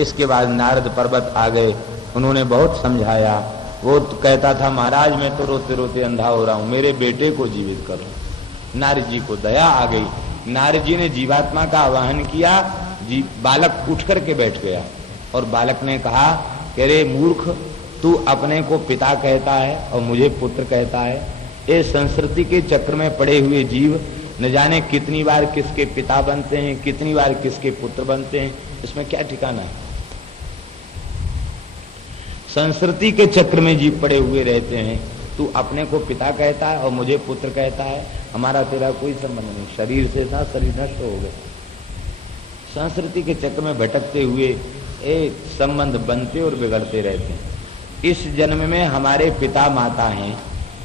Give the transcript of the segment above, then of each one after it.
इसके बाद नारद पर्वत आ गए, उन्होंने बहुत समझाया। वो तो कहता था महाराज मैं तो रोते रोते अंधा हो रहा हूं, मेरे बेटे को जीवित करो। नारद जी को दया आ गई, नारद जी ने जीवात्मा का आवाहन किया, बालक उठ करके बैठ गया और बालक ने कहा कि अरे मूर्ख, तू अपने को पिता कहता है और मुझे पुत्र कहता है। ये संस्कृति के चक्र में पड़े हुए जीव न जाने कितनी बार किसके पिता बनते हैं, कितनी बार किसके पुत्र बनते हैं, इसमें क्या ठिकाना है। संस्कृति के चक्र में जीव पड़े हुए रहते हैं। तू अपने को पिता कहता है और मुझे पुत्र कहता है, हमारा तेरा कोई संबंध नहीं। शरीर से था, शरीर नष्ट हो गए। संस्कृति के चक्र में भटकते हुए संबंध बनते और बिगड़ते रहते हैं। इस जन्म में हमारे पिता माता हैं,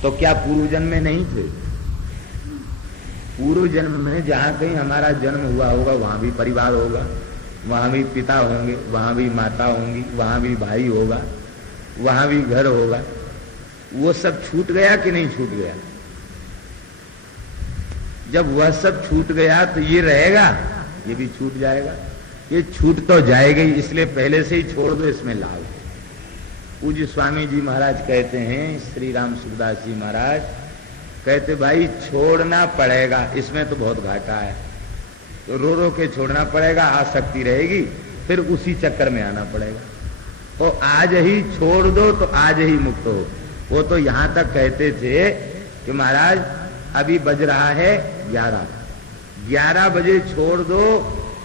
तो क्या पूर्व जन्म में नहीं थे? पूर्व जन्म में जहाँ कहीं हमारा जन्म हुआ होगा वहां भी परिवार होगा, वहां भी पिता होंगे, वहां भी माता होंगी, वहां भी भाई होगा, वहां भी घर होगा। वो सब छूट गया कि नहीं छूट गया? जब वह सब छूट गया तो ये रहेगा, ये भी छूट जाएगा। ये छूट तो जाएगा ही, इसलिए पहले से ही छोड़ दो, इसमें लाभ है। पूज्य स्वामी जी महाराज कहते हैं, श्री राम सुखदास जी महाराज कहते भाई छोड़ना पड़ेगा, इसमें तो बहुत घाटा है, तो रो रो के छोड़ना पड़ेगा, आसक्ति रहेगी, फिर उसी चक्कर में आना पड़ेगा। तो आज ही छोड़ दो तो आज ही मुक्त हो। वो तो यहां तक कहते थे कि महाराज अभी बज रहा है 11 बजे छोड़ दो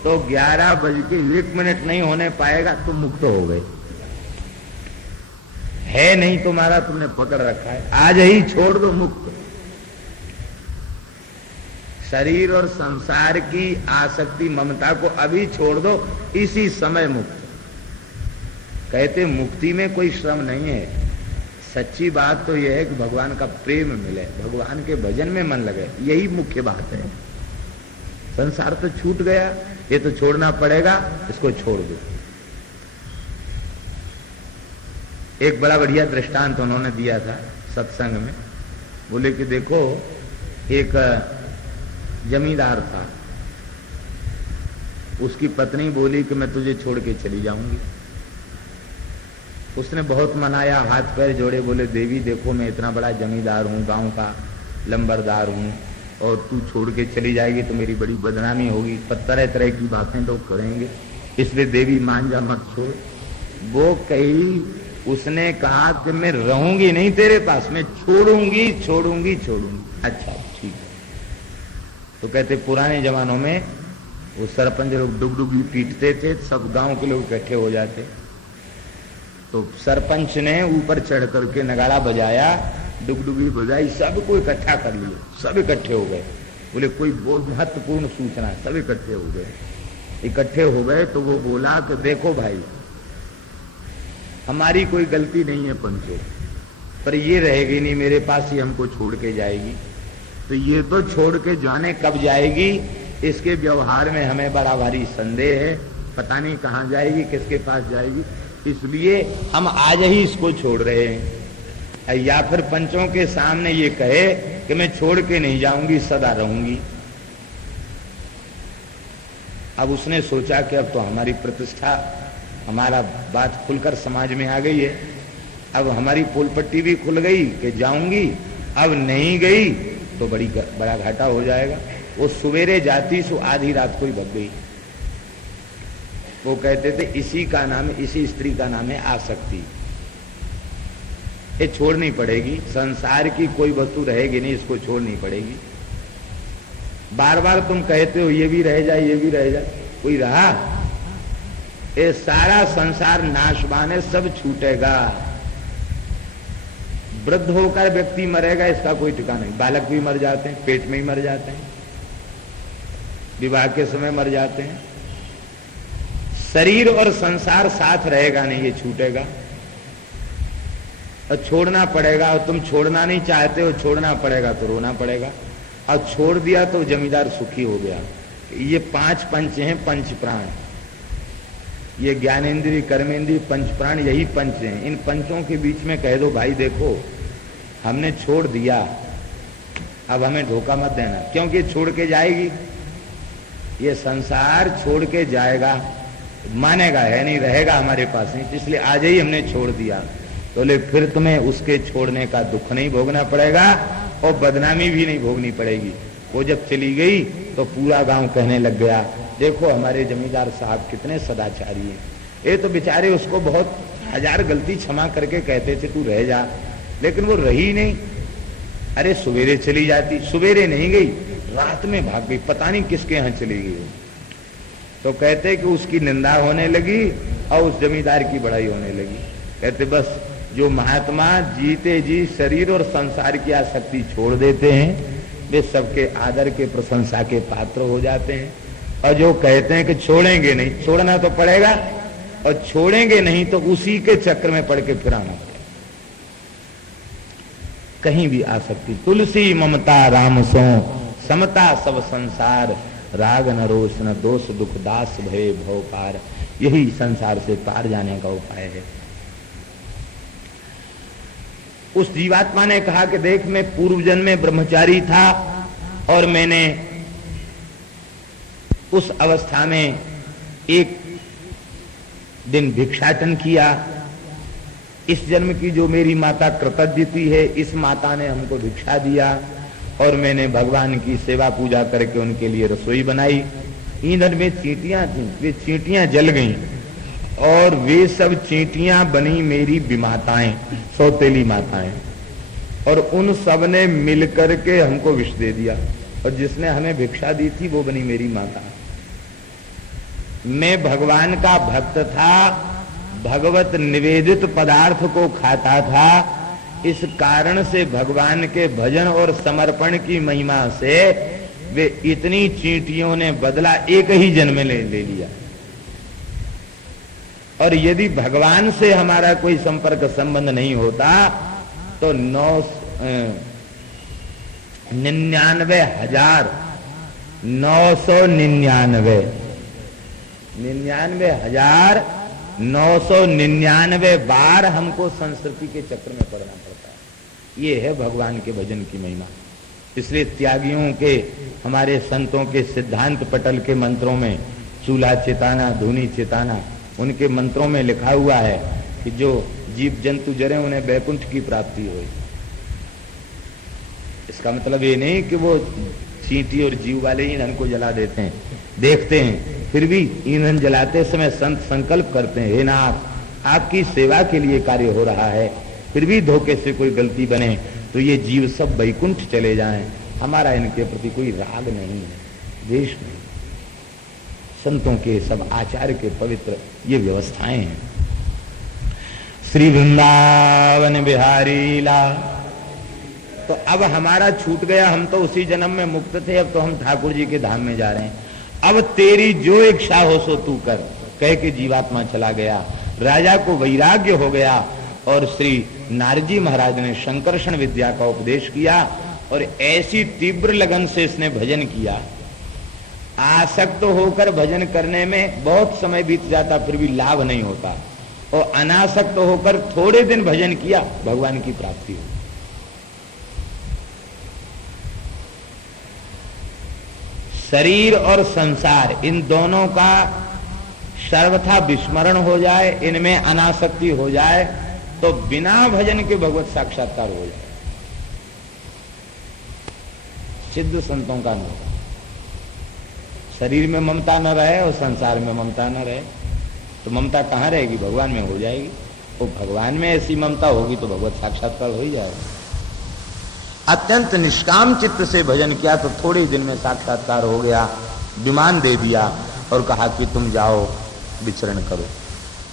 तो 11 बज के 1 मिनट नहीं होने पाएगा, तुम मुक्त हो गए। है नहीं तुम्हारा, तुमने पकड़ रखा है, आज ही छोड़ दो, मुक्त। शरीर और संसार की आसक्ति ममता को अभी छोड़ दो, इसी समय मुक्त। कहते मुक्ति में कोई श्रम नहीं है। सच्ची बात तो यह है कि भगवान का प्रेम मिले, भगवान के भजन में मन लगे, यही मुख्य बात है। संसार तो छूट गया, ये तो छोड़ना पड़ेगा, इसको छोड़ दो। एक बड़ा बढ़िया दृष्टांत उन्होंने दिया था सत्संग में। बोले कि देखो एक जमींदार था, उसकी पत्नी बोली कि मैं तुझे छोड़ के चली जाऊंगी। उसने बहुत मनाया, हाथ पैर जोड़े, बोले देवी देखो मैं इतना बड़ा जमींदार हूँ, गांव का लंबरदार हूँ, और तू छोड़ के चली जाएगी तो मेरी बड़ी बदनामी होगी, तरह तरह की बातें तो करेंगे, इसलिए देवी मान जा, मत छोड़। वो कही, उसने कहा कि मैं रहूंगी नहीं तेरे पास, मैं छोड़ूंगी छोड़ूंगी छोड़ूंगी। अच्छा ठीक है। तो कहते पुराने जमानों में वो सरपंच लोग डुगडुगी पीटते थे, सब गांव के लोग इकट्ठे हो जाते, तो सरपंच ने ऊपर चढ़ करके नगाड़ा बजाया, डुगडुगी बजाई, सबको इकट्ठा कर लिया, सब इकट्ठे हो गए। बोले कोई बहुत महत्वपूर्ण सूचना, सब इकट्ठे हो गए। इकट्ठे हो गए तो वो बोला कि देखो भाई हमारी कोई गलती नहीं है पंचो, पर ये रहेगी नहीं मेरे पास, ही हमको छोड़ के जाएगी। तो ये तो छोड़ के जाने कब जाएगी, इसके व्यवहार में हमें बड़ा भारी संदेह है, पता नहीं कहाँ जाएगी, किसके पास जाएगी, इसलिए हम आज ही इसको छोड़ रहे हैं। या फिर पंचों के सामने ये कहे कि मैं छोड़ के नहीं जाऊंगी, सदा रहूंगी। अब उसने सोचा कि अब तो हमारी प्रतिष्ठा, हमारा बात खुलकर समाज में आ गई है, अब हमारी पोल पट्टी भी खुल गई कि जाऊंगी, अब नहीं गई तो बड़ा घाटा हो जाएगा। वो सवेरे जाती सो आधी रात को ही भग गई। वो कहते थे इसी का नाम, इसी स्त्री का नाम है आसक्ति। ये छोड़नी पड़ेगी, संसार की कोई वस्तु रहेगी नहीं, इसको छोड़नी पड़ेगी। बार बार तुम कहते हो ये भी रह जाए, ये भी रह जाए, कोई रहा? ये सारा संसार नाशवान है, सब छूटेगा। वृद्ध होकर व्यक्ति मरेगा, इसका कोई ठिकाना नहीं। बालक भी मर जाते हैं, पेट में ही मर जाते हैं, विवाह के समय मर जाते हैं। शरीर और संसार साथ रहेगा नहीं, ये छूटेगा और छोड़ना पड़ेगा। और तुम छोड़ना नहीं चाहते हो, छोड़ना पड़ेगा तो रोना पड़ेगा। और छोड़ दिया तो जमींदार सुखी हो गया। ये 5 पंच हैं, पंच प्राण, ये ज्ञानेन्द्रिय, कर्मेंद्रिय, पंच प्राण, यही पंच हैं। इन पंचों के बीच में कह दो भाई देखो हमने छोड़ दिया, अब हमें धोखा मत देना, क्योंकि छोड़ के जाएगी, ये संसार छोड़ के जाएगा। मानेगा है नहीं, रहेगा हमारे पास नहीं, इसलिए आज ही हमने छोड़ दिया। तो ले फिर तुम्हें उसके छोड़ने का दुख नहीं भोगना पड़ेगा और बदनामी भी नहीं भोगनी पड़ेगी। वो जब चली गई तो पूरा गांव कहने लग गया, देखो हमारे जमींदार साहब कितने सदाचारी हैं। ये तो बेचारे उसको बहुत हजार गलती क्षमा करके कहते थे तू रह जा, लेकिन वो रही नहीं। अरे सवेरे चली जाती, सवेरे नहीं गई, रात में भाग गई, पता नहीं किसके यहाँ चली गई। तो कहते कि उसकी निंदा होने लगी और उस जमींदार की बड़ाई होने लगी। कहते बस जो महात्मा जीते जी शरीर और संसार की आसक्ति छोड़ देते हैं वे सबके आदर के प्रशंसा के पात्र हो जाते हैं। और जो कहते हैं कि छोड़ेंगे नहीं, छोड़ना तो पड़ेगा, और छोड़ेंगे नहीं तो उसी के चक्र में पड़ के फिर आना पड़ेगा। कहीं भी आसक्ति, तुलसी ममता राम सो समता सब संसार, राग न रोष न दोष दुख दास भय भवकार। यही संसार से पार जाने का उपाय है। उस जीवात्मा ने कहा कि देख मैं पूर्व जन्म में ब्रह्मचारी था और मैंने उस अवस्था में एक दिन भिक्षाटन किया। इस जन्म की जो मेरी माता कृतज्ञती है, इस माता ने हमको भिक्षा दिया और मैंने भगवान की सेवा पूजा करके उनके लिए रसोई बनाई। ईंधन में चींटियां थी, वे चींटियां जल गईं और वे सब चींटियां बनी मेरी विमाताएं, सौतेली माताएं, और उन सब ने मिलकर के हमको विष दे दिया। और जिसने हमें भिक्षा दी थी वो बनी मेरी माता। मैं भगवान का भक्त था, भगवत निवेदित पदार्थ को खाता था, इस कारण से भगवान के भजन और समर्पण की महिमा से वे इतनी चींटियों ने बदला एक ही जन्म ले लिया। और यदि भगवान से हमारा कोई संपर्क संबंध नहीं होता तो 99,999 बार हमको संस्कृति के चक्र में पड़ना पड़ता है। ये है भगवान के भजन की महिमा। इसलिए त्यागियों के, हमारे संतों के सिद्धांत पटल के मंत्रों में चूल्हा चिताना, धूनी चिताना, उनके मंत्रों में लिखा हुआ है कि जो जीव जंतु जरे उन्हें वैकुंठ की प्राप्ति हो। इसका मतलब ये नहीं कि वो चींटी और जीव वाले ईंधन को जला देते हैं, देखते हैं, फिर भी ईंधन जलाते समय संत संकल्प करते हैं, हे नाथ आपकी सेवा के लिए कार्य हो रहा है, फिर भी धोखे से कोई गलती बने तो ये जीव सब वैकुंठ चले जाएं। हमारा इनके प्रति कोई राग नहीं है, द्वेष नहीं। संतों के सब आचार्य के पवित्र ये व्यवस्थाएं हैं। श्री वृंदावन बिहारी लाल। तो अब हमारा छूट गया, हम तो उसी जन्म में मुक्त थे, अब तो हम ठाकुर जी के धाम में जा रहे हैं। अब तेरी जो इच्छा हो सो तू कर, कह के जीवात्मा चला गया। राजा को वैराग्य हो गया और श्री नारजी महाराज ने शंकरषण विद्या का उपदेश किया और ऐसी तीव्र लगन से इसने भजन किया। आसक्त होकर भजन करने में बहुत समय बीत जाता फिर भी लाभ नहीं होता, और अनासक्त होकर थोड़े दिन भजन किया भगवान की प्राप्ति हो। शरीर और संसार इन दोनों का सर्वथा विस्मरण हो जाए, इनमें अनासक्ति हो जाए तो बिना भजन के भगवत साक्षात्कार हो जाए। सिद्ध संतों का न शरीर में ममता न रहे और संसार में ममता न रहे तो ममता कहाँ रहेगी, भगवान में हो जाएगी। तो भगवान में ऐसी ममता होगी तो भगवत साक्षात्कार हो ही जाएगा। अत्यंत निष्काम चित्त से भजन किया तो थोड़े दिन में साक्षात्कार हो गया। विमान दे दिया और कहा कि तुम जाओ विचरण करो।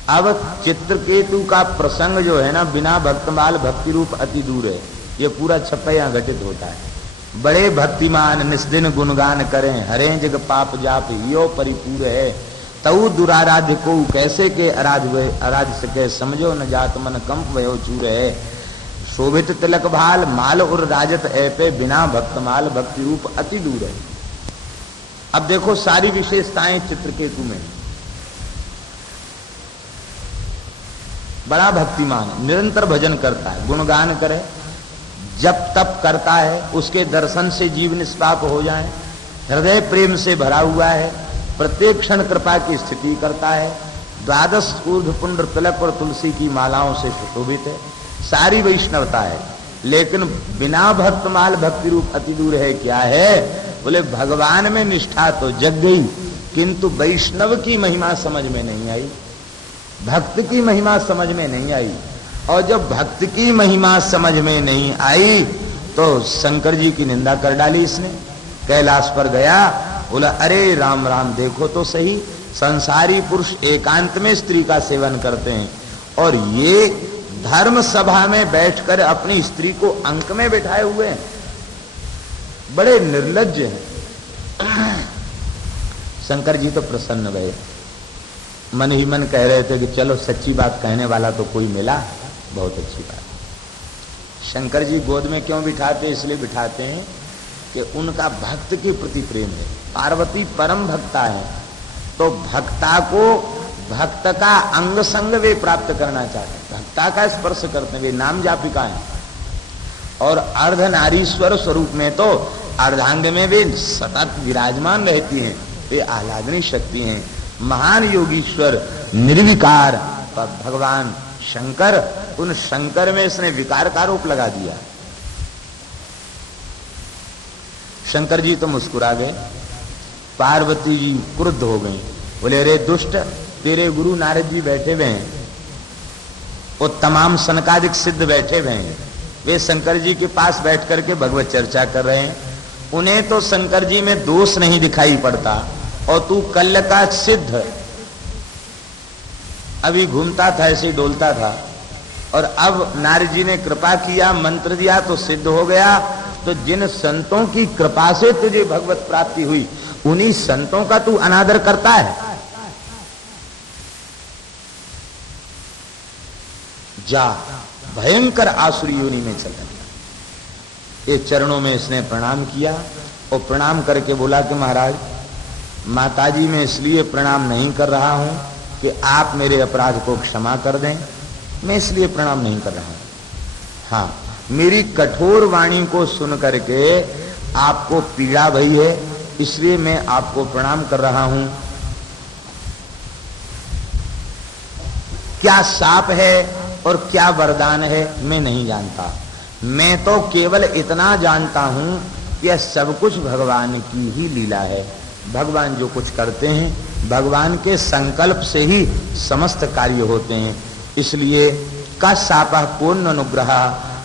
अब चित्रकेतु का प्रसंग जो है ना, बिना भक्तमाल भक्ति रूप अति दूर है, ये पूरा छपैया घटित होता है। बड़े भक्तिमान निस्दिन गुणगान करें, हरे जग पाप जाप यो परिपूर है, तऊ दुराराध्य को कैसे के आराध्य सके, समझो न जात मन कंप वयो चूर है, शोभित तिलक भाल माल और राजत ऐपे, बिना भक्तमाल भक्ति रूप अति दूर है। अब देखो सारी विशेषताएं चित्रकेतु में। बड़ा भक्तिमान, निरंतर भजन करता है, गुणगान करे, जप तप करता है, उसके दर्शन से जीव निष्पाप हो जाए, हृदय प्रेम से भरा हुआ है, प्रत्येक क्षण कृपा की स्थिति करता है। 12 ऊर्ध्व पुंड्र तिलक और तुलसी की मालाओं से सुशोभित है, सारी वैष्णवता है। लेकिन बिना भक्तमाल भक्ति रूप अति दूर है। क्या है? बोले भगवान में निष्ठा तो जग गई, किंतु वैष्णव की महिमा समझ में नहीं आई, भक्त की महिमा समझ में नहीं आई। और जब भक्त की महिमा समझ में नहीं आई तो शंकर जी की निंदा कर डाली इसने। कैलाश पर गया, बोला अरे राम राम, देखो तो सही, संसारी पुरुष एकांत में स्त्री का सेवन करते हैं और ये धर्म सभा में बैठकर अपनी स्त्री को अंक में बैठाए हुए हैं, बड़े निर्लज्ज हैं। शंकर जी तो प्रसन्न गए, मन ही मन कह रहे थे कि चलो सच्ची बात कहने वाला तो कोई मिला, बहुत अच्छी बात। शंकर जी गोद में क्यों बिठाते? इसलिए बिठाते हैं कि उनका भक्त के प्रति प्रेम है। पार्वती परम भक्ता है, तो भक्ता को भक्त का अंग संग वे प्राप्त करना चाहते हैं, भक्ता का स्पर्श करते हैं, वे नाम जापिका है। और अर्धनारीश्वर स्वरूप में तो अर्धांग में वे सतत विराजमान रहती हैं, वे आह्लादनी शक्ति हैं। महान योगीश्वर निर्विकार भगवान शंकर, उन शंकर में इसने विकार का आरोप लगा दिया। शंकर जी तो मुस्कुरा गए, पार्वती जी क्रुद्ध हो गई, बोले अरे दुष्ट, तेरे गुरु नारद जी बैठे हुए हैं, वो तमाम सनकादिक सिद्ध बैठे हुए हैं, वे शंकर जी के पास बैठ करके भगवत चर्चा कर रहे हैं, उन्हें तो शंकर जी में दोष नहीं दिखाई पड़ता, और तू कल का सिद्ध अभी घूमता था, ऐसे ही डोलता था, और अब नारद जी ने कृपा किया, मंत्र दिया तो सिद्ध हो गया। तो जिन संतों की कृपा से तुझे भगवत प्राप्ति हुई, उन्हीं संतों का तू अनादर करता है। जा, भयंकर आसुरी योनि में चला गया। ये चरणों में इसने प्रणाम किया और प्रणाम करके बोला कि महाराज, माताजी मैं इसलिए प्रणाम नहीं कर रहा हूं कि आप मेरे अपराध को क्षमा कर दें, मैं इसलिए प्रणाम नहीं कर रहा हूं। हाँ, मेरी कठोर वाणी को सुन करके आपको पीड़ा भई है, इसलिए मैं आपको प्रणाम कर रहा हूं। क्या शाप है और क्या वरदान है मैं नहीं जानता, मैं तो केवल इतना जानता हूं कि यह सब कुछ भगवान की ही लीला है। भगवान जो कुछ करते हैं, भगवान के संकल्प से ही समस्त कार्य होते हैं। इसलिए का शाप पूर्ण अनुग्रह,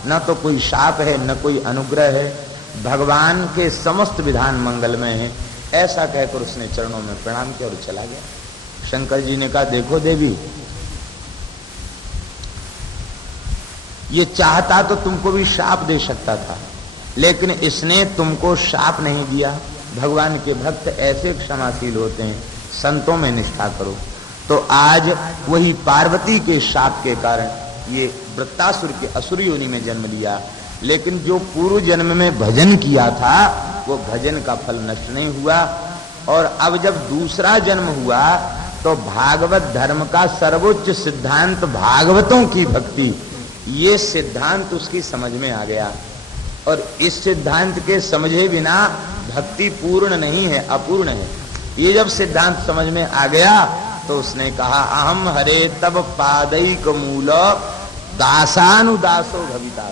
न तो कोई शाप है न कोई अनुग्रह है, भगवान के समस्त विधान मंगलमय है। ऐसा कहकर उसने चरणों में प्रणाम किया और चला गया। शंकर जी ने कहा देखो देवी, ये चाहता तो तुमको भी शाप दे सकता था, लेकिन इसने तुमको शाप नहीं दिया। भगवान के भक्त ऐसे क्षमाशील होते हैं, संतों में निष्ठा करो। तो आज वही पार्वती के शाप के कारण ये वृत्तासुर के असुर योनि में जन्म लिया, लेकिन जो पूर्व जन्म में भजन किया था वो भजन का फल नष्ट नहीं हुआ। और अब जब दूसरा जन्म हुआ तो भागवत धर्म का सर्वोच्च सिद्धांत भागवतों की भक्ति, ये सिद्धांत उसकी समझ में आ गया। और इस सिद्धांत के समझे बिना भक्ति पूर्ण नहीं है, अपूर्ण है। ये जब सिद्धांत समझ में आ गया तो उसने कहा अहम हरे तब पादैक मूल दासानुदासो भविता।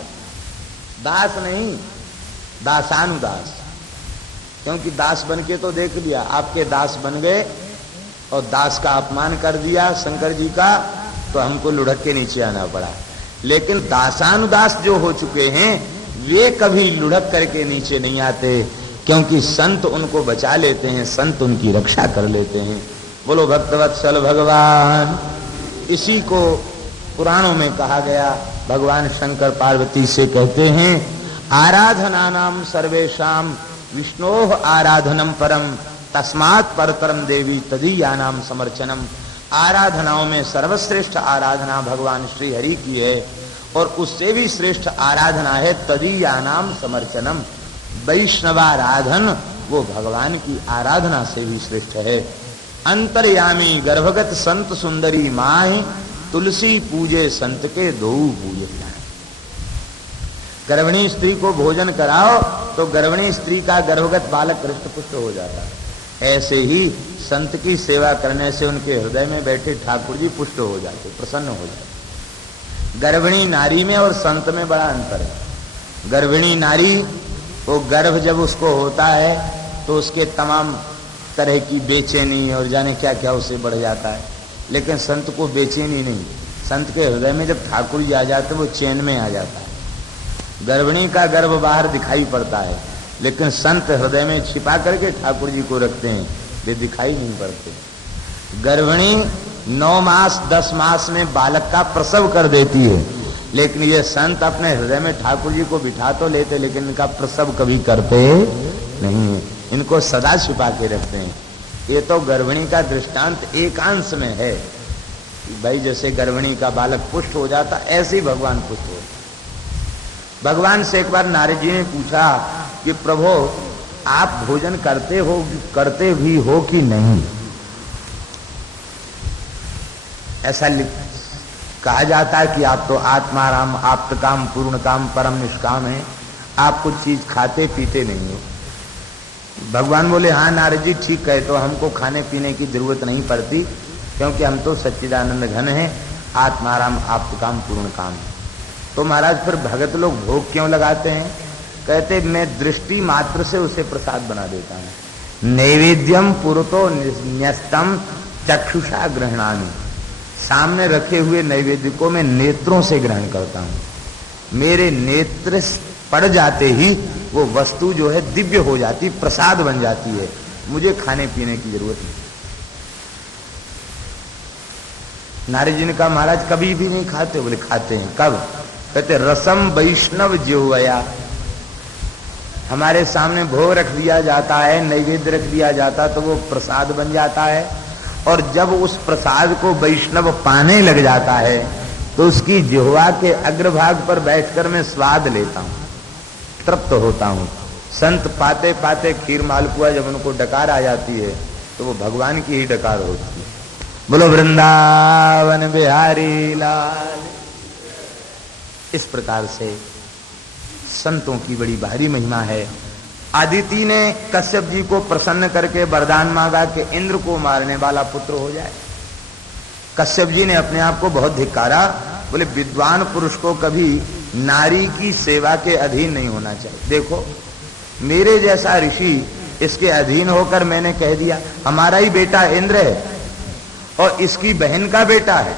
दास नहीं, दासानुदास, क्योंकि दास बन के तो देख लिया, आपके दास बन गए और दास का अपमान कर दिया शंकर जी का, तो हमको लुढ़क के नीचे आना पड़ा। लेकिन दासानुदास जो हो चुके हैं वे कभी लुढ़क करके नीचे नहीं आते, क्योंकि संत उनको बचा लेते हैं, संत उनकी रक्षा कर लेते हैं। बोलो भक्तवत्सल भगवान। इसी को पुराणों में कहा गया। भगवान शंकर पार्वती से कहते हैं आराधना नाम सर्वेशाम विष्णोः आराधनम परम तस्मात् परतरम देवी तदीयानाम समर्चनम। आराधनाओं में सर्वश्रेष्ठ आराधना भगवान श्री हरि की है, और उससे भी श्रेष्ठ आराधना है तदीयानाम समर्चनम। वैष्णवाराधन वो भगवान की आराधना से भी श्रेष्ठ है। अंतर्यामी गर्भगत संत सुंदरी माहि, तुलसी पूजे संत के दो पूजे। गर्भिणी स्त्री को भोजन कराओ तो गर्भिणी स्त्री का गर्भगत बालक हृष्ट पुष्ट हो जाता है। ऐसे ही संत की सेवा करने से उनके हृदय में बैठे ठाकुर जी पुष्ट हो जाते, प्रसन्न हो जाते। गर्भिणी नारी में और संत में बड़ा अंतर है। गर्भिणी नारी वो गर्भ जब उसको होता है तो उसके तमाम तरह की बेचैनी और जाने क्या क्या उससे बढ़ जाता है, लेकिन संत को बेचैनी नहीं। संत के हृदय में जब ठाकुर जी आ जाते वो चैन में आ जाता है। गर्भिणी का गर्भ बाहर दिखाई पड़ता है, लेकिन संत हृदय में छिपा करके ठाकुर जी को रखते हैं, वे दिखाई नहीं पड़ते। गर्भिणी 9 मास 10 मास में बालक का प्रसव कर देती है, लेकिन ये संत अपने हृदय में ठाकुर जी को बिठा तो लेते, लेकिन इनका प्रसव कभी करते नहीं, इनको सदा छिपा के रखते हैं। ये तो गर्भिणी का दृष्टांत एकांश में है। भाई जैसे गर्भिणी का बालक पुष्ट हो जाता, ऐसे ही भगवान पुष्ट हो। भगवान से एक बार नारद जी ने पूछा कि प्रभु आप भोजन करते भी हो कि नहीं? ऐसा कहा जाता है कि आप तो आत्माराम, आप्त काम, पूर्ण काम, परम निष्काम है, आप कुछ चीज खाते पीते नहीं हो। भगवान बोले हाँ नारद जी ठीक कहे, तो हमको खाने पीने की जरूरत नहीं पड़ती, क्योंकि हम तो सच्चिदानंद घन हैं, आत्माराम, आप्त काम, पूर्ण काम है। तो महाराज फिर भगत लोग भोग क्यों लगाते हैं? कहते मैं दृष्टि मात्र से उसे प्रसाद बना देता हूं। नैवेद्यम पुरतो न्यस्तम चक्षुषा ग्रहणानि, सामने रखे हुए नैवेद्य को मैं नेत्रों से ग्रहण करता हूं। मेरे नेत्र पड़ जाते ही वो वस्तु जो है दिव्य हो जाती, प्रसाद बन जाती है, मुझे खाने पीने की जरूरत नहीं। नारद जी ने कहा महाराज कभी भी नहीं खाते? बोले खाते हैं। कब? कहते रसम वैष्णव जिह्वया, हमारे सामने भोग रख दिया जाता है, नैवेद्य रख दिया जाता तो वो प्रसाद बन जाता है, और जब उस प्रसाद को वैष्णव पाने लग जाता है तो उसकी जिह्वा के अग्रभाग पर बैठकर मैं स्वाद लेता हूं, तृप्त होता हूं। संत पाते पाते खीर मालपुआ जब उनको डकार आ जाती है तो वो भगवान की ही डकार होती है। बोलो वृंदावन बिहारी लाल। इस प्रकार से संतों की बड़ी भारी महिमा है। अदिति ने कश्यप जी को प्रसन्न करके वरदान मांगा कि इंद्र को मारने वाला पुत्र हो जाए। कश्यप जी ने अपने आप को बहुत धिक्कारा, बोले विद्वान पुरुष को कभी नारी की सेवा के अधीन नहीं होना चाहिए। देखो मेरे जैसा ऋषि इसके अधीन होकर मैंने कह दिया हमारा ही बेटा इंद्र है और इसकी बहन का बेटा है,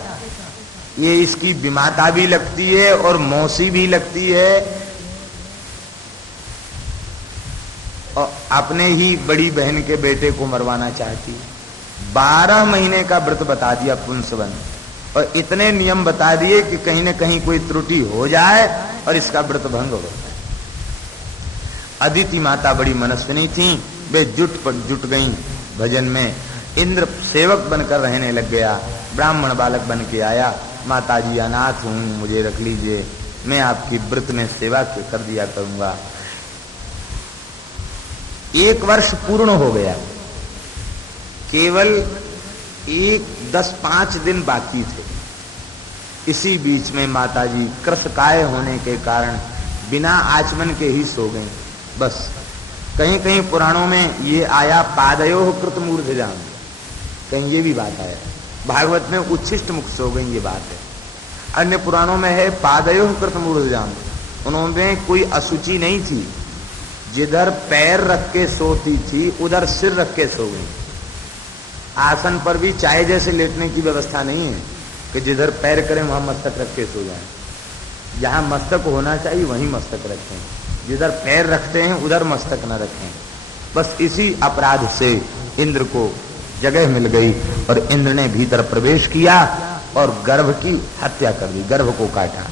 ये इसकी विमाता भी लगती है और मौसी भी लगती है, और अपने ही बड़ी बहन के बेटे को मरवाना चाहती है। 12 महीने का व्रत बता दिया पुंसवन, और इतने नियम बता दिए कि कहीं न कहीं कोई त्रुटि हो जाए और इसका व्रत भंग हो जाए। अदिति माता बड़ी मनस्विनी थी, वे जुट गई भजन में। इंद्र सेवक बनकर रहने लग गया, ब्राह्मण बालक बन के आया, माता जी अनाथ हूं, मुझे रख लीजिए, मैं आपकी व्रत में सेवा कर दिया करूंगा। 1 वर्ष पूर्ण हो गया, केवल 5 दिन बाकी थे। इसी बीच में माताजी कृशकाय होने के कारण बिना आचमन के ही सो गईं। बस कहीं कहीं पुराणों में ये आया पादयो कृतमूर्धजाम, कहीं ये भी बात आया। भागवत में उच्छिष्ट मुख सो गई ये बात है। अन्य पुराणों में है पादयो कृतमूर्धजाम, उन्होंने कोई अशुचि नहीं थी, जिधर पैर रख के सोती थी उधर सिर रख के सो गई। आसन पर भी चाय जैसे लेटने की व्यवस्था नहीं है कि जिधर पैर करें वहां मस्तक रख के सो जाएं। जहां मस्तक होना चाहिए वहीं मस्तक रखें, जिधर पैर रखते हैं उधर मस्तक न रखें। बस इसी अपराध से इंद्र को जगह मिल गई और इंद्र ने भीतर प्रवेश किया और गर्भ की हत्या कर दी, गर्भ को काटा।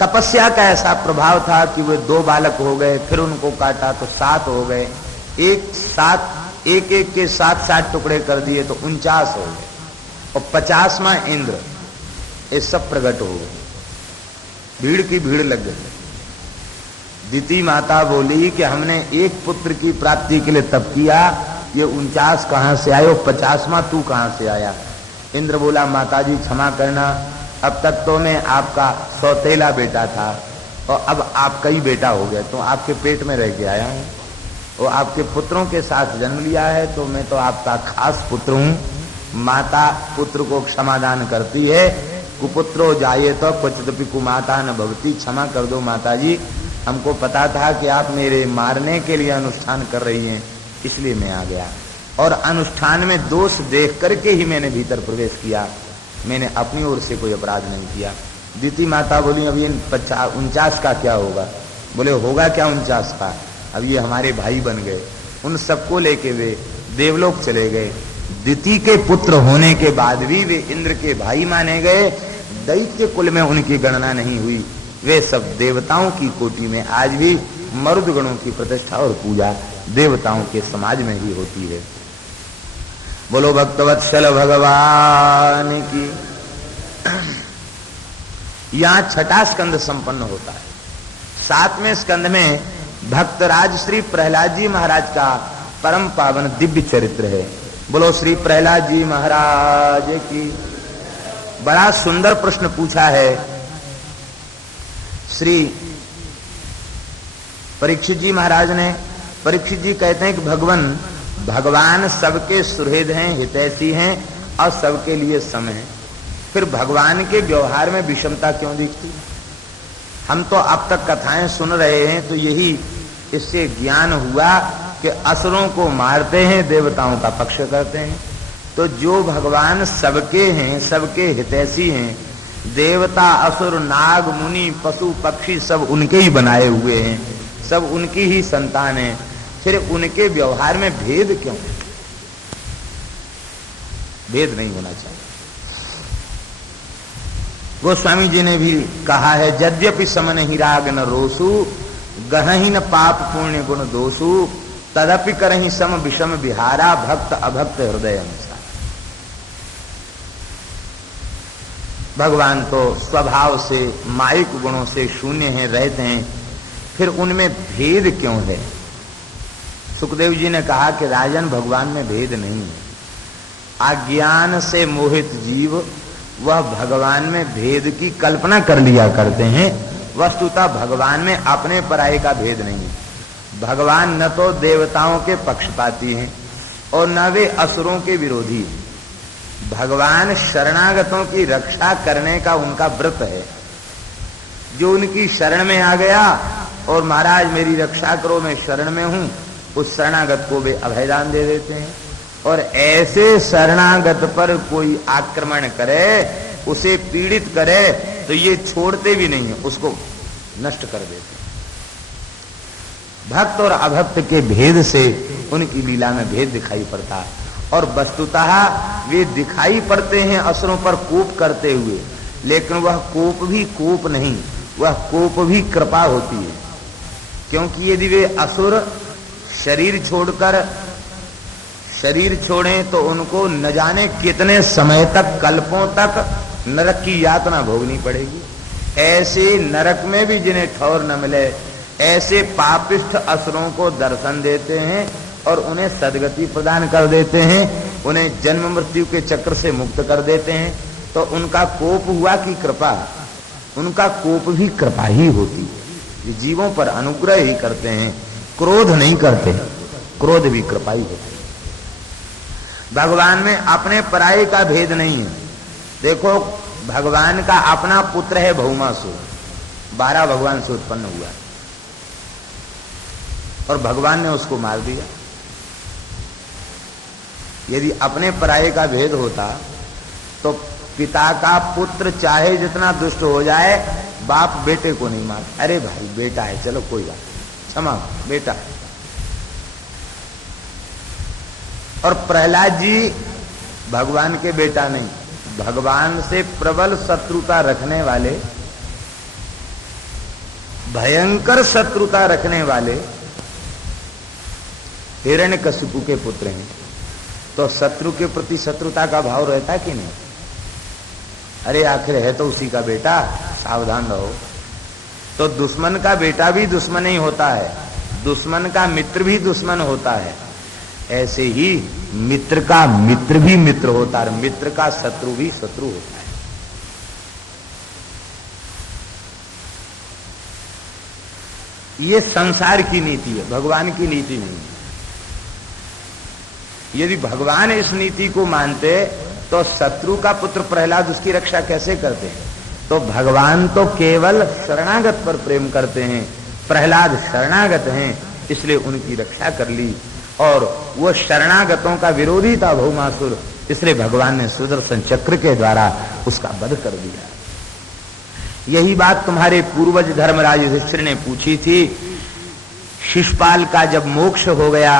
तपस्या का ऐसा प्रभाव था कि वे 2 बालक हो गए, फिर उनको काटा तो 7 हो गए, एक एक के 7 टुकड़े कर दिए तो 49 हो गए, और 50वां इंद्र, ये सब प्रकट हो गए। भीड़ की भीड़ लग गई। दिति माता बोली कि हमने एक पुत्र की प्राप्ति के लिए तप किया, ये 49 कहां से आए, 50वां तू कहां से आया? इंद्र बोला माताजी क्षमा करना, अब तक तो मैं आपका सौतेला बेटा था और अब आपका ही बेटा हो गया, तो आपके पेट में रह के आया हूं। वो आपके पुत्रों के साथ जन्म लिया है, तो मैं तो आपका खास पुत्र हूं। माता पुत्र को क्षमादान करती है। कुपुत्रो जाये तो क्वचिदपि कुमाता न भवती। क्षमा कर दो माता जी, हमको पता था कि आप मेरे मारने के लिए अनुष्ठान कर रही हैं, इसलिए मैं आ गया। और अनुष्ठान में दोष देख करके ही मैंने भीतर प्रवेश किया, मैंने अपनी ओर से कोई अपराध नहीं किया। दीति माता बोली, अब ये 49 का क्या होगा? बोले होगा क्या 49 का? अब ये हमारे भाई बन गए। उन सबको लेके वे देवलोक चले गए। दिति के पुत्र होने के बाद भी वे इंद्र के भाई माने गए। दैत्य कुल में उनकी गणना नहीं हुई। वे सब देवताओं की कोटि में आज भी मरुद गणों की प्रतिष्ठा और पूजा देवताओं के समाज में ही होती है। बोलो भक्तवत्सल भगवान की। यहां छठा स्कंद संपन्न होता है। 7वें स्कंद में भक्तराज श्री प्रहलाद जी महाराज का परम पावन दिव्य चरित्र है। बोलो श्री प्रहलाद जी महाराज की। बड़ा सुंदर प्रश्न पूछा है श्री परीक्षित जी महाराज ने। परीक्षित जी कहते हैं कि भगवान सबके सुहृद हैं, हितैषी हैं और सबके लिए सम हैं। फिर भगवान के व्यवहार में विषमता क्यों दिखती? हम तो अब तक कथाएं सुन रहे हैं, तो यही इससे ज्ञान हुआ कि असुरों को मारते हैं, देवताओं का पक्ष करते हैं। तो जो भगवान सबके हैं, सबके हितैषी हैं, देवता असुर नाग मुनि पशु पक्षी सब उनके ही बनाए हुए हैं, सब उनकी ही संतान है, फिर उनके व्यवहार में भेद क्यों? भेद नहीं होना चाहिए। गोस्वामी जी ने भी कहा है, यद्यपि समन ही राग न रोसु, गहहि न पाप पुण्य गुण दोषु, तदपि करहि सम विषम विहारा, भक्त अभक्त हृदय अनुसार। भगवान तो स्वभाव से माइक गुणों से शून्य हैं, रहते हैं, फिर उनमें भेद क्यों है? सुखदेव जी ने कहा कि राजन, भगवान में भेद नहीं है। अज्ञान से मोहित जीव वह भगवान में भेद की कल्पना कर लिया करते हैं। वस्तुतः भगवान में अपने पराये का भेद नहीं है। भगवान न तो देवताओं के पक्षपाती हैं और न वे असुरों के विरोधी हैं। भगवान शरणागतों की रक्षा करने का उनका व्रत है। जो उनकी शरण में आ गया और महाराज मेरी रक्षा करो, मैं शरण में हूं, उस शरणागत को वे अभयदान दे देते हैं। और ऐसे शरणागत पर कोई आक्रमण करे, उसे पीड़ित करे, तो ये छोड़ते भी नहीं है, उसको नष्ट कर देते हैं। भक्त और अभक्त के भेद से उनकी लीला में भेद दिखाई पड़ता है। और वस्तुतः वे दिखाई पड़ते हैं असुरों पर कोप करते हुए, लेकिन वह कोप भी कोप नहीं, वह कोप भी कृपा होती है। क्योंकि यदि वे असुर शरीर छोड़ें तो उनको न जाने कितने समय तक, कल्पों तक नरक की यातना भोगनी पड़ेगी। ऐसे नरक में भी जिन्हें ठौर न मिले, ऐसे पापिष्ठ असुरों को दर्शन देते हैं और उन्हें सद्गति प्रदान कर देते हैं, उन्हें जन्म मृत्यु के चक्र से मुक्त कर देते हैं। तो उनका कोप हुआ कि कृपा? उनका कोप भी कृपा ही होती है। ये जीवों पर अनुग्रह ही करते हैं, क्रोध नहीं करते। क्रोध भी कृपा ही होती है। भगवान में अपने पराये का भेद नहीं है। देखो, भगवान का अपना पुत्र है भौमासुर, 12 भगवान से उत्पन्न हुआ और भगवान ने उसको मार दिया। यदि अपने पराये का भेद होता तो पिता का पुत्र चाहे जितना दुष्ट हो जाए, बाप बेटे को नहीं मारता। अरे भाई बेटा है, चलो कोई बात, क्षमा, बेटा है। और प्रहलाद जी भगवान के बेटा नहीं, भगवान से प्रबल शत्रुता रखने वाले, भयंकर शत्रुता रखने वाले हिरण्यकशिपु के पुत्र हैं। तो शत्रु के प्रति शत्रुता का भाव रहता कि नहीं? अरे आखिर है तो उसी का बेटा, सावधान रहो। तो दुश्मन का बेटा भी दुश्मन ही होता है, दुश्मन का मित्र भी दुश्मन होता है। ऐसे ही मित्र का मित्र भी मित्र होता है, मित्र का शत्रु भी शत्रु होता है। ये संसार की नीति है, भगवान की नीति नहीं है। यदि भगवान इस नीति को मानते तो शत्रु का पुत्र प्रहलाद उसकी रक्षा कैसे करते हैं? तो भगवान तो केवल शरणागत पर प्रेम करते हैं, प्रहलाद शरणागत हैं, इसलिए उनकी रक्षा कर ली। और वो शरणागतों का विरोधी था भौमासुर, इसलिए भगवान ने सुदर्शन चक्र के द्वारा उसका वध कर दिया। यही बात तुम्हारे पूर्वज धर्मराज युधिष्ठिर ने पूछी थी। शिशुपाल का जब मोक्ष हो गया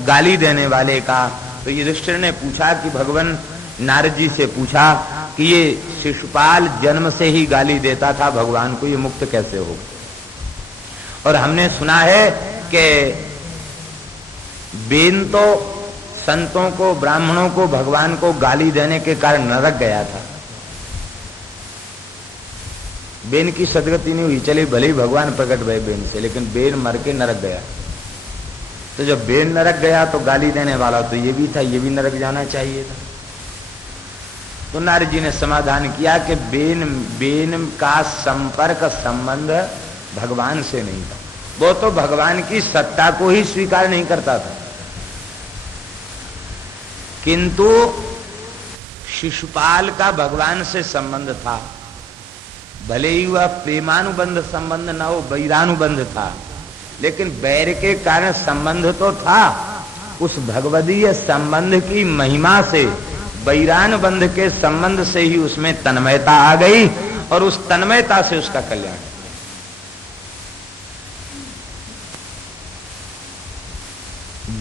गाली देने वाले का, तो युधिष्ठिर ने पूछा कि भगवान नारद जी से पूछा कि ये शिशुपाल जन्म से ही गाली देता था भगवान को, ये मुक्त कैसे हो? और हमने सुना है कि बेन तो संतों को, ब्राह्मणों को, भगवान को गाली देने के कारण नरक गया था। बेन की सदगति नहीं हुई, चले भले ही भगवान प्रकट भय बेन से, लेकिन बेन मर के नरक गया। तो जब बेन नरक गया तो गाली देने वाला तो ये भी था, ये भी नरक जाना चाहिए था। तो नारद जी ने समाधान किया कि बेन का संपर्क संबंध भगवान से नहीं था, वो तो भगवान की सत्ता को ही स्वीकार नहीं करता था। किंतु शिशुपाल का भगवान से संबंध था, भले ही वह प्रेमानुबंध संबंध न हो, वैरानुबंध था, लेकिन बैर के कारण संबंध तो था। उस भगवदीय संबंध की महिमा से, वैरानुबंध के संबंध से ही उसमें तन्मयता आ गई और उस तन्मयता से उसका कल्याण।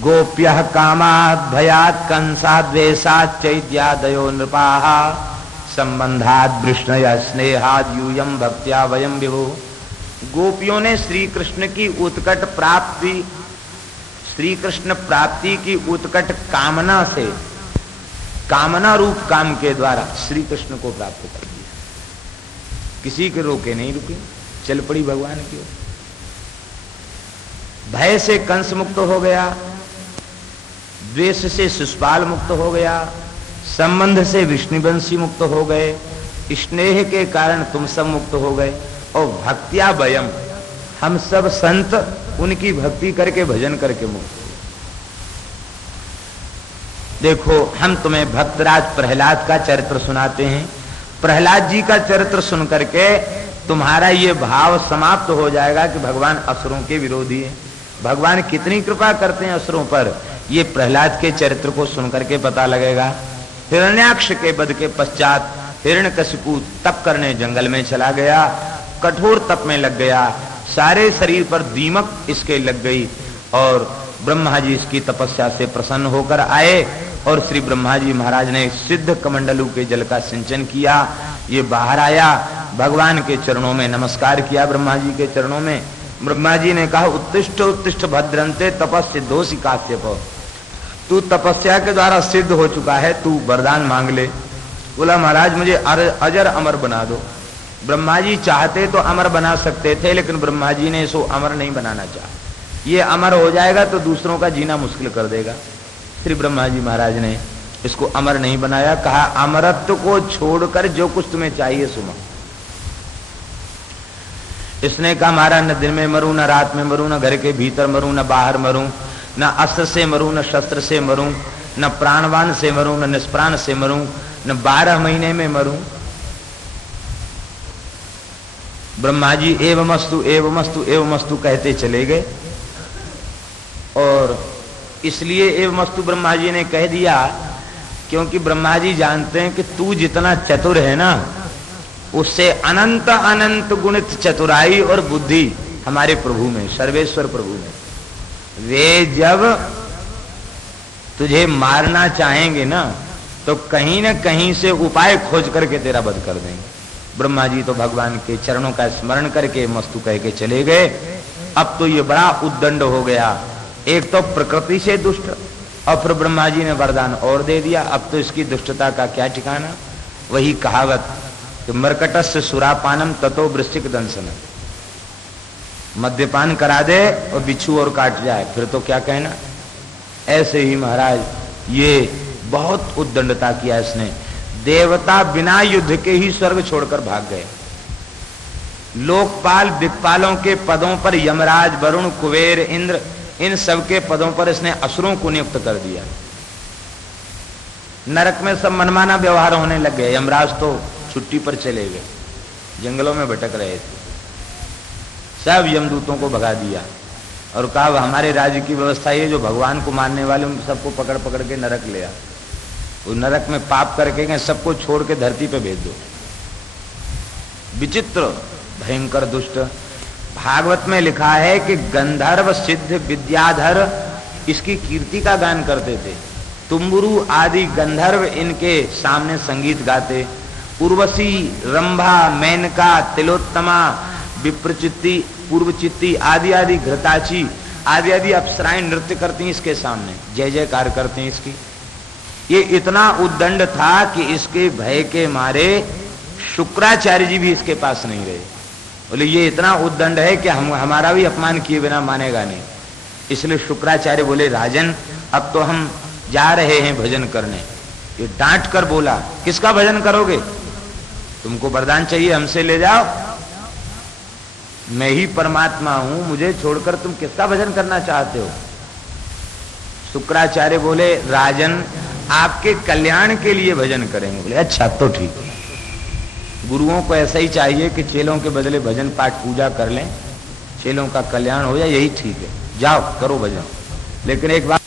गोप्यः कामात् भयात् कंसात् द्वेषात् चैद्यादयो नृपाः संबंधात् वृष्णया स्नेहात् यूयं भक्त्या वयं विभो। गोपियों ने श्री कृष्ण की उत्कट प्राप्ति, श्री कृष्ण प्राप्ति की उत्कट कामना से, कामना रूप काम के द्वारा श्री कृष्ण को प्राप्त कर दिया। किसी के रोके नहीं रुके, चल पड़ी भगवान की ओर। भय से कंस मुक्त हो गया, द्वेष से शिशुपाल मुक्त हो गया, संबंध से विष्णुवंशी मुक्त हो गए, स्नेह के कारण तुम सब मुक्त हो गए, और भक्त्या वयम, हम सब संत उनकी भक्ति करके, भजन करके मुक्त हो। देखो, हम तुम्हें भक्तराज प्रहलाद का चरित्र सुनाते हैं। प्रहलाद जी का चरित्र सुन करके तुम्हारा ये भाव समाप्त हो जाएगा कि भगवान असुरों के विरोधी है। भगवान कितनी कृपा करते हैं असुरों पर, ये प्रहलाद के चरित्र को सुनकर के पता लगेगा। हिरण्याक्ष के वध के पश्चात हिरण्यकशिपु तप करने जंगल में चला गया, कठोर तप में लग गया, सारे शरीर पर दीमक इसके लग गई, और ब्रह्मा जी इसकी तपस्या से प्रसन्न होकर आए और श्री ब्रह्मा जी महाराज ने सिद्ध कमंडलू के जल का सिंचन किया। ये बाहर आया, भगवान के चरणों में नमस्कार किया, ब्रह्मा जी के चरणों में। ब्रह्मा जी ने कहा, उत्तिष्ठ उत्तिष्ठ भद्रंते तपस्सिद्धोऽसि काश्यप, तू तपस्या के द्वारा सिद्ध हो चुका है, तू वरदान मांग ले। बोला, महाराज मुझे अजर अमर बना दो। ब्रह्मा जी चाहते तो अमर बना सकते थे, लेकिन ब्रह्मा जी ने इसको अमर नहीं बनाना चाहा। ये अमर हो जाएगा तो दूसरों का जीना मुश्किल कर देगा। श्री ब्रह्मा जी महाराज ने इसको अमर नहीं बनाया, कहा अमरत्व को छोड़कर जो कुछ तुम्हें चाहिए सुनो। इसने कहा, महाराज न दिन में मरूं, न रात में मरूं, न घर के भीतर मरूं, न बाहर मरूं, न अस्त्र से मरूं, न शस्त्र से मरूं, न प्राणवान से मरूं, न निष्प्राण से मरूं, न 12 महीने में मरूं। ब्रह्मा जी एवमस्तु एवमस्तु एवमस्तु कहते चले गए, और इसलिए एवमस्तु ब्रह्मा जी ने कह दिया क्योंकि ब्रह्मा जी जानते हैं कि तू जितना चतुर है ना, उससे अनंत अनंत गुणित चतुराई और बुद्धि हमारे प्रभु में, सर्वेश्वर प्रभु में। वे जब तुझे मारना चाहेंगे ना, तो कहीं न कहीं से उपाय खोज करके तेरा वध कर देंगे। ब्रह्मा जी तो भगवान के चरणों का स्मरण करके मस्तु कह के चले गए। अब तो ये बड़ा उद्दंड हो गया, एक तो प्रकृति से दुष्ट, और फिर ब्रह्मा जी ने वरदान और दे दिया। अब तो इसकी दुष्टता का क्या ठिकाना। वही कहावत कि मरकटस्य सुरापानम ततो वृश्चिक दंसन, मद्यपान करा दे और बिच्छू और काट जाए, फिर तो क्या कहना। ऐसे ही महाराज ये बहुत उद्दंडता किया इसने। देवता बिना युद्ध के ही स्वर्ग छोड़कर भाग गए। लोकपाल दिक्पालों के पदों पर यमराज, वरुण, कुबेर, इंद्र, इन सब के पदों पर इसने असुरों को नियुक्त कर दिया। नरक में सब मनमाना व्यवहार होने लग गए। यमराज तो छुट्टी पर चले गए, जंगलों में भटक रहे थे। सब यमदूतों को भगा दिया और कहा हमारे राज्य की व्यवस्था ये, जो भगवान को मानने वाले उन सबको पकड़ पकड़ के नरक ले आ। वो नरक में पाप करके गए, सबको छोड़ के धरती पे भेज दो। विचित्र भयंकर दुष्ट। भागवत में लिखा है कि गंधर्व, सिद्ध, विद्याधर इसकी कीर्ति का गान करते थे। तुम्बुरु आदि गंधर्व इनके सामने संगीत गाते। उर्वशी, रंभा, मेनका, तिलोत्तमा, विप्रचित्ती, पूर्वचित्ती आदि आदि, घृताची आदि आदि अप्सराएं नृत्य करती इसके सामने, जय जयकार करते हैं इसकी। ये इतना उद्दंड था कि इसके भय के मारे शुक्राचार्य जी भी इसके पास नहीं रहे। बोले ये इतना उद्दंड है कि हमारा भी अपमान किए बिना मानेगा नहीं। इसलिए शुक्राचार्य बोले राजन अब तो हम जा रहे हैं भजन करने। ये डांट कर बोला किसका भजन करोगे, तुमको वरदान चाहिए हमसे ले जाओ, मैं ही परमात्मा हूं, मुझे छोड़कर तुम किसका भजन करना चाहते हो। शुक्राचार्य बोले राजन आपके कल्याण के लिए भजन करेंगे। बोले अच्छा तो ठीक है। गुरुओं को ऐसा ही चाहिए कि चेलों के बदले भजन पाठ पूजा कर लें, चेलों का कल्याण हो जाए, यही ठीक है, जाओ करो भजन। लेकिन एक बात